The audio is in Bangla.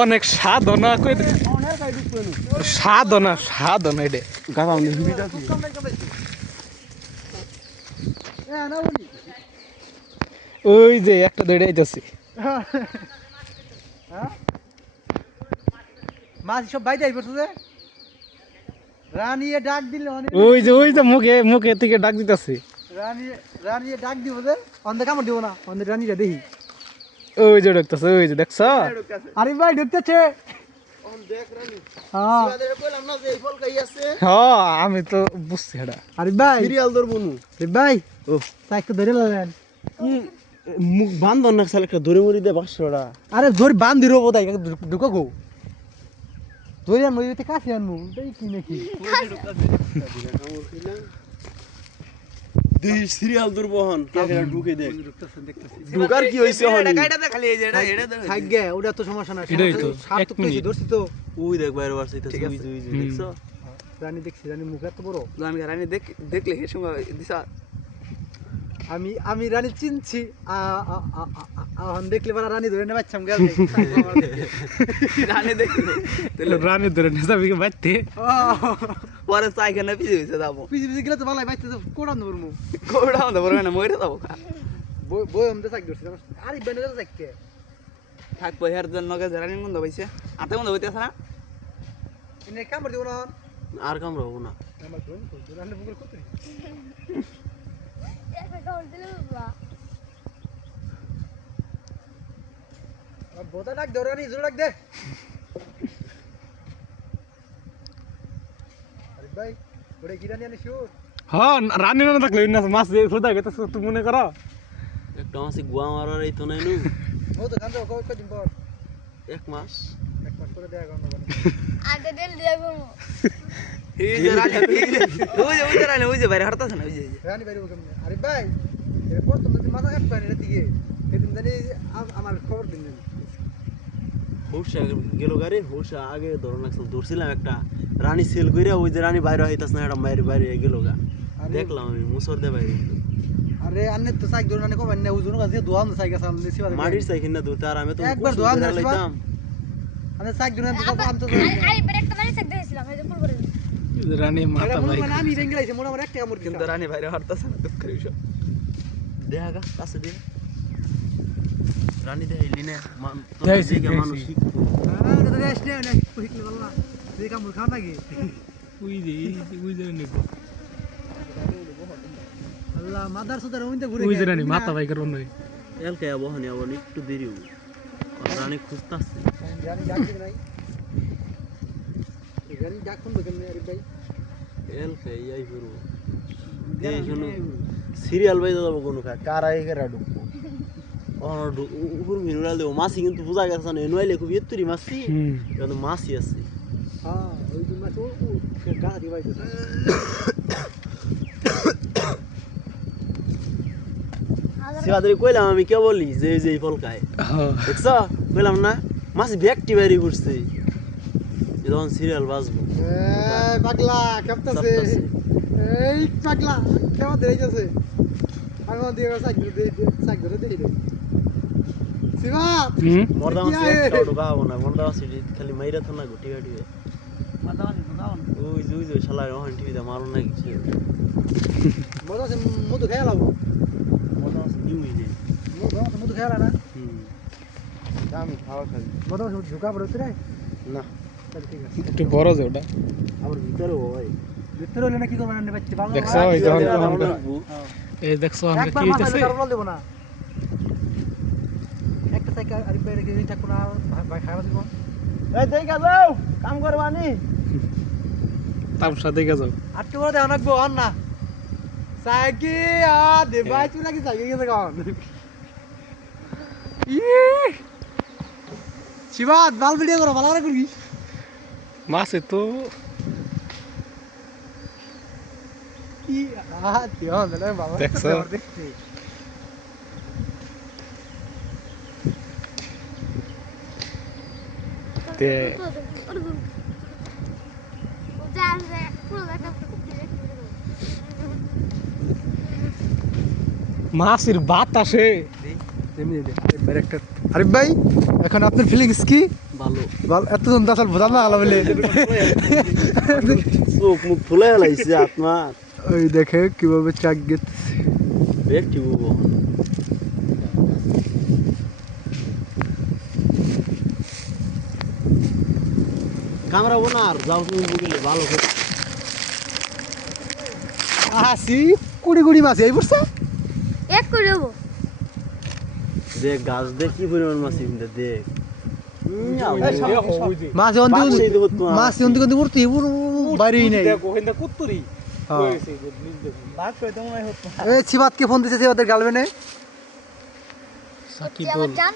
অনেক সাধনা করে সাধনা সাধনা এটা ওই যে একটা দৌড়ে আইতাছি মাছ সব বাইতে আইব যে রানী ডাক দিলে ওই যে মুখে থেকে ডাক দিতেছে রানী ডাক দিব যে অন্ধে কামড় দিব না অন্ধে রানীটা দেখি ওই যে ঢুকতেছে ওই যে দেখছ আরে ভাই ঢুকতেছে হ্যাঁ আমি তো বুঝছি এটা আরে ভাই সিরিয়াল ধরবো নু আরে ভাই ও সাইকেল ধরে লালেন মুখ বান্ধন না সালে একটা ধরে মরি দে 500 টাকা আরে ধরে বান্ধ দিরো বোধ ঢুকা গো ধরে আনবো এতে কাছে আনবো এই কি নাকি দুই সিরিয়াল ধরবো হন ক্যামেরা ঢুকে দেখ ঢুকার কি হইছে হন এটা গাইটাতে খালি এই যে এটা থাক গে ওটা তো সমস্যা না এটাই তো, সাপ এক তো মিনিট। ধরছি তো ওই দেখ বাইরে বাড়ছে ঠিক আছে। ওই যে দেখছো রানী দেখছি রানী মুখ এত বড় আমি রানী দেখলে হে সময় দিশা আমি রানী চিনছি দেখলে বলা রানী ধরে নে বাচ্চাম গেল রানী দেখলো রানী ধরে নিয়ে যাবি বাইতে পরে সাইকেল না পিছে হইছে যাবো পিছে পিছে গেলে তো ভালো বাচ্চা তো কোড়ান ধরবো মু কোড়া হতে পারবে না মরে যাবো বই আমতে চাক ধরছি আরে বেনে গেল চাককে থাকবো হের জন্য রানীর গন্ধ পাইছে আতে গন্ধ হইতেছে না ইনে কামড় দিব না আর কাম রহবো না আমার ধরুন তো রানী বুকের কত বোতা ডাক দে রানী জোর ডাক দে আরে ভাই ওরে কি রানী আনি শিওর হ্যাঁ রানী না থাকলে না মাছ খুদা গেছে তুই মনে করো একটা মাসে গুয়া মারার এই তো নাই নু ও তো কান্দো কয়দিন পর 1 মাস এক মাস করে দেয়া গন্ড বানি আগে দিল দেবো এই যে রানী ওই যে রানী ওই যে বাইরে হাঁটতাছে না ওই যে রানী বাইরে কেমনে আরে ভাই এরপর তো যদি মাথা কাটবে না দিকে সেদিন জানি আমার খবর দিন হোসা গেল গাড়ি হোসা আগে ধরন আসল ধরছিলাম একটা রানী সেল কইরা ওই যে রানী বাইরে হইতাছ না এটা বাইরে বাইরে গেল গা দেখলাম আমি মুসর দে বাইরে আরে আন্নে তো সাইক ধরে না কবেন না ওজন কাছে দোয়াম সাইকেল সামনে দেছি মাটির সাইকেল না ধরতে আর আমি তো একবার ধোয়া না লাইতাম আরে সাইক ধরে না তো আনতে আরে পরে একটা মারি সাক দিয়েছিলাম এই যে ফুল করে রানী মাথা ভাই আমি রেঙ্গলাইছি মোটা আমার একটা কামড় কিন্তু রানী বাইরে হাঁটতাছে না দুঃখ করে বিষয় দেখা গা কাছে দে রানী দেখাইলি না দেখছি, মানুষ দেখছি। শিখবো আরে তো রেস্ট নেই না কইলে বল না এই কামড় খাও নাকি ওই যে নেব আল্লাহ মাদার সুদার ওইতে ঘুরে ওই যে রানী মাথা ভাই করব নই এলকে বহনি আবার একটু দেরি হইব রানী খুঁজতাছে জানি ডাক দিবে নাই এই গাড়ি ডাক কোন কেমনে আরে ভাই এলকে ইয়াই ফিরব দেই শুনো সিরিয়াল বাইতে যাব কোন খা কারাই করে ঢুকবো অন উপর মিনুরাল দেব মাছি কিন্তু বুঝা গেছে না এনুয়াইলে খুব এত্তুরি মাছি কিন্তু মাছি আছে হ্যাঁ ওই দিন মাছ ও গাড়ি বাইতে সিবাদরি কইলাম আমি কে বলি যে যে ফল খায় দেখছ কইলাম না মাছি ব্যক্তি বাইরে ঘুরছে যখন সিরিয়াল বাজবো এই পাগলা কাঁপতাছে এই পাগলা কেমন দেখাইতেছে আমি দিয়ে সাইক ধরে দেখি রে শিবা মর্দা মাছি একটা ঢোকাবো না মর্দা মাছি খালি মাইরা তো না গুটি গাটি ওই যে শালা ওখান টিভিতে মারো না কিছু মজা আছে মধু খেয়ে লাবো মর্দা মাছি দিউই নেই মধু খেয়ে না আমি খাওয়া খালি মধু ঝুঁকা পড়েছে রে না তাহলে ঠিক আছে একটু বড় যে ওটা আবার ভিতরে হয় ভিতরে হলে না কি করবেন না বাচ্চা ভালো দেখছো ওই যখন এই দেখছো আমরা একবার কি মাথা হইতাছে কারণ দেব না একটা সাইকেল আরে বাইরে গিয়ে এটা কোন ভাই খাওয়া দিব এই দেই গা যাও কাম করবানি তামসা দেখে যাও আটকে বড় দেওয়া নাকবো আর না সাইকেল আ দে ভাই তুই নাকি সাইকেল গেছে কারণ শিবাত বাল ভিডিও করো ভালো করে করবি মাছে তো কি আ দিও না বাবা দেখছো? দেখছি তে মাছের বাতাসে এমনি দে আরে ভাই এখন আপনার ফিলিংস কি ভালো এতজন দাসাল বোঝা না গেল বলে চোখ মুখ ফুলে লাইছে আপনার ওই দেখে কিভাবে চাক গেছে দেখছি বুবু ক্যামেরা বোনা আর যাও তুমি বুঝলে ভালো করে আসি কুড়ি কুড়ি মাছ এই বর্ষা এক করে দেবো দেখ গাছ দেখ কি পরিমাণ মাছ কিন্তু দেখ মাছ অন্তি বাচ্চাই তো হতো না। মাছ অন্তি কিন্তু উড়তে বাইরেই নাই দেখো ওখানে কুত্তুরি হ্যাঁ। হয়েছে নিজে এই ছিবাতকে ফোন দিছে ছিবাতের গালবে না আমার জান